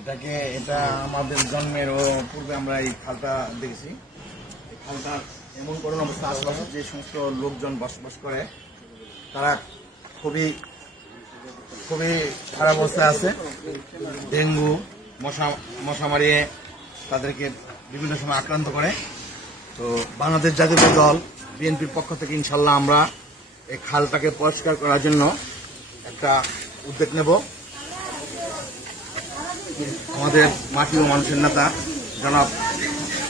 এটাকে, এটা আমাদের জন্মের পূর্বে আমরা এই খালটা দেখেছি। এই খালটা এমন করুন অবস্থা আশেপাশে যে সমস্ত লোকজন বসবাস করে, তারা খুবই খুবই খারাপ অবস্থায় আছে। ডেঙ্গু, মশা মশা মারিয়ে তাদেরকে বিভিন্ন সময় আক্রান্ত করে। তো বাংলাদেশ জাতীয় দল, বিএনপির পক্ষ থেকে ইনশাল্লাহ আমরা এই খালটাকে পরিষ্কার করার জন্য একটা উদ্যোগ নেব। আমাদের মাটি ও মানুষের নেতা, জনাব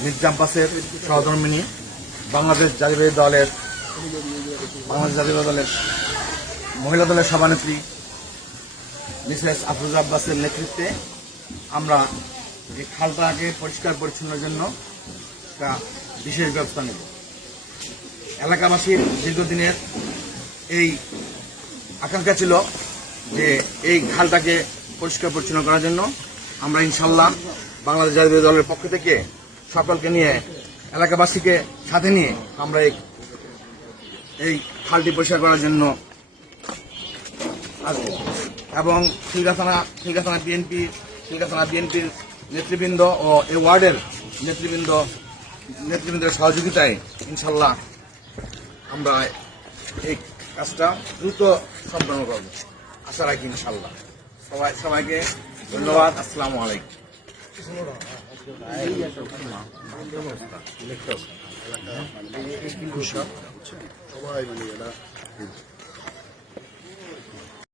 মির্জা আব্বাসের সহধর্মিনী, বাংলাদেশ জাতীয় দলের বাংলাদেশ জাতীয় দলের মহিলা দলের সভানেত্রী, মিসেস আফরোজা আব্বাসের নেতৃত্বে আমরা এই খালটাকে পরিষ্কার পরিচ্ছন্নের জন্য একটা বিশেষ ব্যবস্থা নেব। এলাকাবাসীর দীর্ঘদিনের এই আকাঙ্ক্ষা ছিল যে এই খালটাকে পরিষ্কার পরিচ্ছন্ন করার জন্য আমরা ইনশাল্লাহ বাংলাদেশ জাতীয় দলের পক্ষ থেকে সকলকে নিয়ে, এলাকাবাসীকে সাথে নিয়ে আমরা এই এই খালটি পরিষ্কার করার জন্য এবং খিলগা থানা বিএনপি খিলগা থানা বিএনপির নেতৃবৃন্দ ও এই ওয়ার্ডের নেতৃবৃন্দ, নেতৃবৃন্দের সহযোগিতায় ইনশাল্লাহ আমরা এই কাজটা দ্রুত সম্পন্ন করব। আশা রাখি ইনশাল্লাহ। সবাই সবাইকে ধন্যবাদ আসসালামু আলাইকুম। সবাই মানে